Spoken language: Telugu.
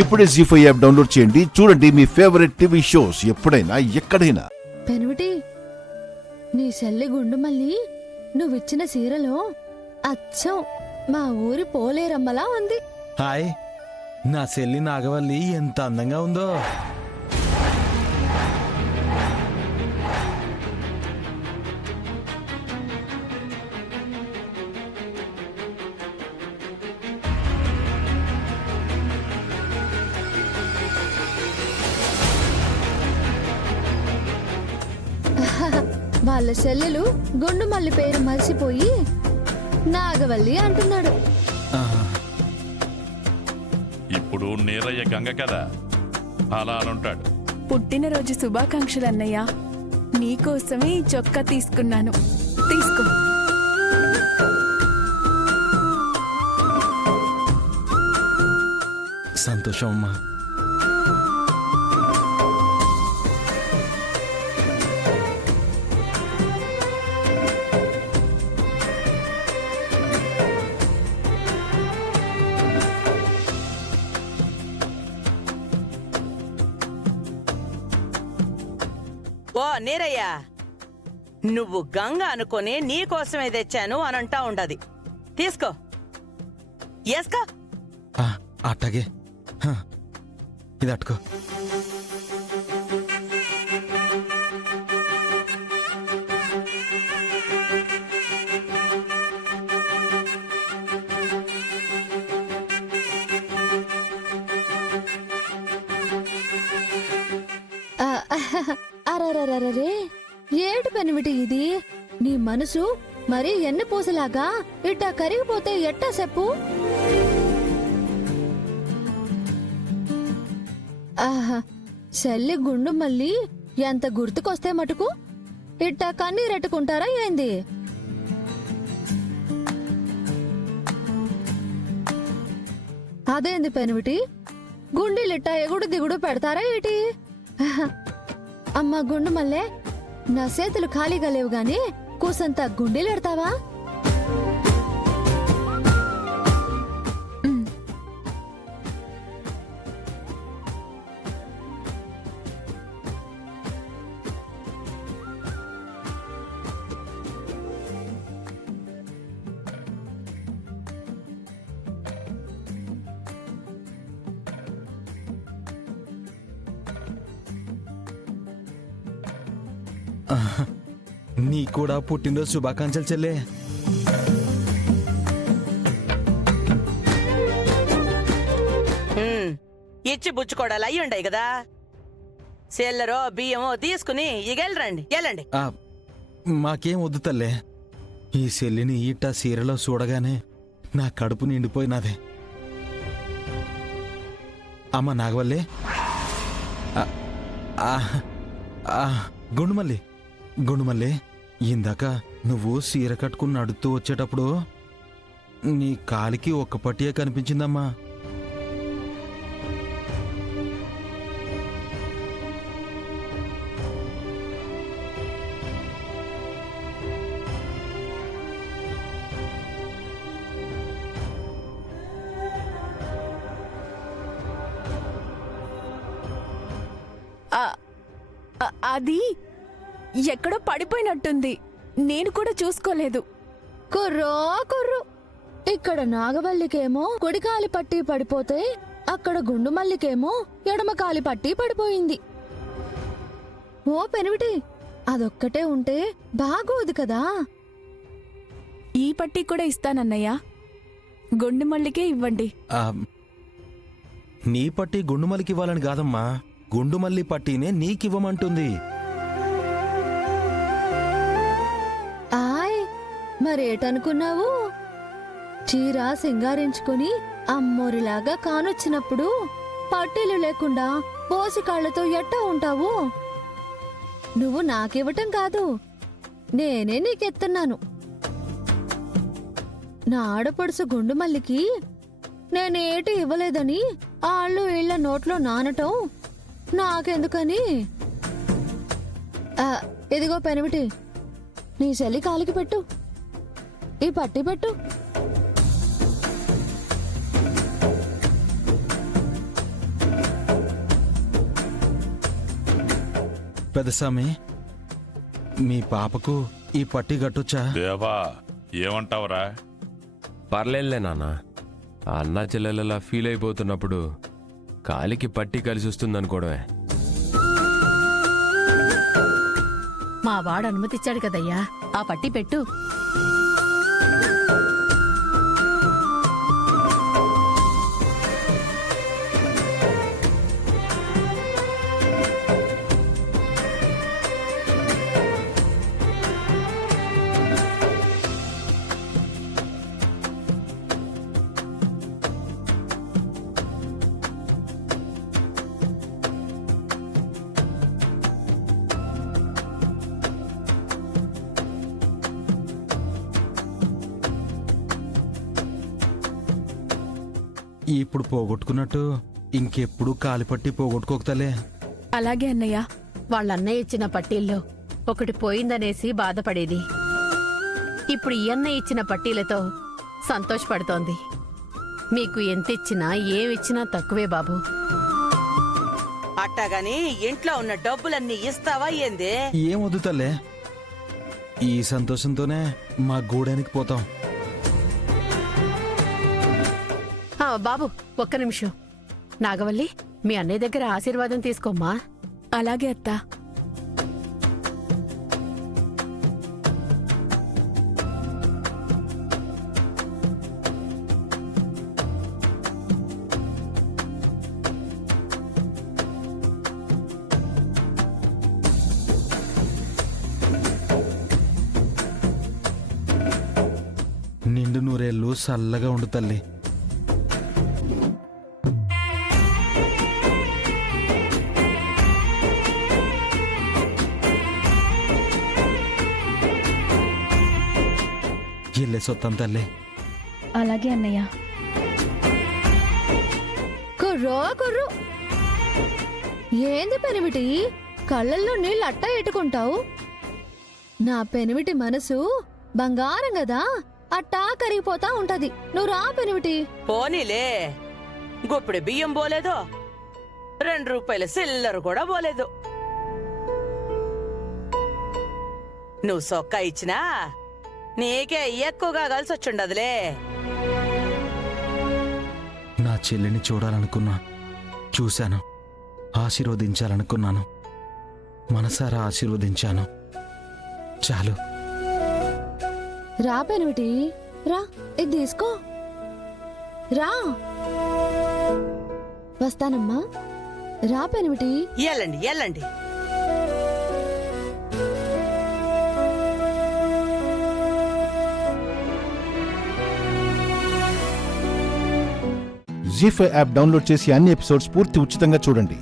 ఇప్పుడే జీ5 యాప్ డౌన్లోడ్ చేయండి. చూడండి మీ ఫేవరెట్ టీవీ షోస్ ఎప్పుడైనా ఎక్కడైనా. పెనుమిటి, నీ చెల్లి గుండుమల్లి నువ్విచ్చిన సీరలో అచ్చం మా ఊరి పోలేరమ్మలా ఉంది. హాయ్, నా చెల్లి నాగవల్లి ఎంత అందంగా ఉందో. వాళ్ళ చెల్లెలు గుండుమల్లి పేరు మర్చిపోయి నాగవల్లి అంటున్నాడు. ఇప్పుడు నీరయ్య గంగ కదా, అలా అనుంటాడు. పుట్టినరోజు శుభాకాంక్షలు అన్నయ్య. నీకోసమే ఈ చొక్కా తీసుకున్నాను, తీసుకో. సంతోషం అమ్మా. ఓ నీరయ్య, నువ్వు గంగ అనుకొని నీకోసమే తెచ్చాను అనంటా ఉండది. తీసుకో, ఏస్కో. అట్టగే, ఇది అట్టుకో. అరరరరే, ఏడు పెనిమిటి ఇది? నీ మనసు మరీ ఎన్ని పూసలాగా ఇట్టా కరిగిపోతే ఎట్టా చెప్పు? ఆహా, చెల్లి గుండు మళ్ళీ ఎంత గుర్తుకొస్తే మటుకు ఇట్టా కన్నీరెట్టుకుంటారా ఏంది? అదేంది పెనిమిటి, గుండీలిట్టా ఎగుడు దిగుడు పెడతారా ఏటి? అమ్మా గుండు మల్లె, నా చేతులు ఖాళీగా లేవు గాని కూసంత గుండీలెడతావా? నీ కూడా పుట్టినరోజు శుభాకాంక్షలు చెల్లే. ఇచ్చి బుచ్చుకోడాలు అయ్యుండాయి కదా. సెల్లరో బియ్యమో తీసుకుని ఇగెళ్ళరండి, వెళ్ళండి. మాకేం వద్దు తల్లే. ఈ చెల్లిని ఈట సీరలో చూడగానే నా కడుపు నిండిపోయినదే. అమ్మ నాగవల్లి, గుండుమల్లి, గుండుమల్లి, ఇందాక నువ్వు సీర కట్టుకుని నడుతూ వచ్చేటప్పుడు నీ కాలికి ఒక్క పట్టియే కనిపించిందమ్మా. అది ఎక్కడో పడిపోయినట్టుంది, నేను కూడా చూసుకోలేదు. కుర్రో కుర్రు, ఇక్కడ నాగవల్లికేమో కుడికాలి పట్టి పడిపోతే అక్కడ గుండుమల్లికేమో ఎడమకాలి పట్టి పడిపోయింది. ఓ పెనిమిటి, అదొక్కటే ఉంటే బాగోదు కదా. ఈ పట్టి కూడా ఇస్తానన్నయ్య, గుండుమల్లికే ఇవ్వండి. నీ పట్టి గుండుమల్లికి ఇవ్వాలని కాదమ్మా, గుండుమల్లి పట్టీనే నీకివ్వమంటుంది. ఆయ్, మరేటనుకున్నావు? చీర సింగారించుకుని అమ్మోరిలాగా కానొచ్చినప్పుడు పట్టీలు లేకుండా పోసికాళ్లతో ఎట్టా ఉంటావు? నువ్వు నాకివ్వటం కాదు, నేనే నీకెత్తున్నాను. నా ఆడపడుసు గుండుమల్లికి నేనేటి ఇవ్వలేదని ఆళ్ళు ఇళ్ల నోట్లో నానటం నాకెందుకని. ఇదిగో పెనిమిటి, నీ చెల్లి కాలికి పెట్టు, ఈ పట్టి పెట్టు. పెద్దస్వామి, మీ పాపకు ఈ పట్టి కట్టొచ్చా? దేవా ఏమంటావురా? పర్లేదులే నాన్న. ఆ అన్నా చెల్లెలలా ఫీల్ అయిపోతున్నప్పుడు కాలికి పట్టి కలిసి వస్తుందనుకోవడమే. మా వాడు అనుమతిచ్చాడు కదయ్యా, ఆ పట్టి పెట్టు. ఇప్పుడు పోగొట్టుకున్నట్టు ఇంకెప్పుడు కాలిపట్టి పోగొట్టుకోకతలే. అలాగే అన్నయ్య. వాళ్ళ అన్నయ్య ఇచ్చిన పట్టీల్లో ఒకటి పోయిందనేసి బాధపడేది. ఇప్పుడు ఈ అన్నయ్య ఇచ్చిన పట్టీలతో సంతోషపడుతోంది. మీకు ఎంతిచ్చినా ఏమిచ్చినా తక్కువే బాబు. అట్టాగాని ఇంట్లో ఉన్న డబ్బులన్నీ ఇస్తావా ఏంది? ఏం వద్దు తల్లే, ఈ సంతోషంతోనే మా గూడానికి పోతాం. బాబు ఒక్క నిమిషం. నాగవల్లి, మీ అన్నయ్య దగ్గర ఆశీర్వాదం తీసుకోమ్మా. అలాగే అత్తా. నిండు నూరేళ్ళు చల్లగా ఉండు తల్లి. ఇల్లే సొత్తం తల్లి. అలాగే అన్నయ్య. కుర్రో కుర్రు, ఏంది పెనిమిటి కళ్ళల్లో నీళ్ళు అట్టా ఎట్టుకుంటావు? నా పెనిమిటి మనసు బంగారం గదా, అట్టా కరిగిపోతా ఉంటది. నువ్వు రా పెనిమిటి. పోనీలే, గుప్పిడి బియ్యం పోలేదు, 2 రూపాయల సిల్లర్ కూడా పోలేదు. నువ్వు సొక్కా ఇచ్చినా నీకే ఎక్కువగా కలిసొచ్చుండదులే. నా చెల్లిని చూడాలనుకున్నా, చూశాను. ఆశీర్వదించాలనుకున్నాను, మనసారా ఆశీర్వదించాను. చాలు. రా పెనిమిటి, రా, ఇది తీసుకో. రా, వస్తానమ్మా. రా పెనిమిటి. ఎల్లండి ఎల్లండి. జీ5 యాప్ డౌన్లోడ్ చేసి అన్ని ఎపిసోడ్స్ పూర్తి ఉచితంగా చూడండి.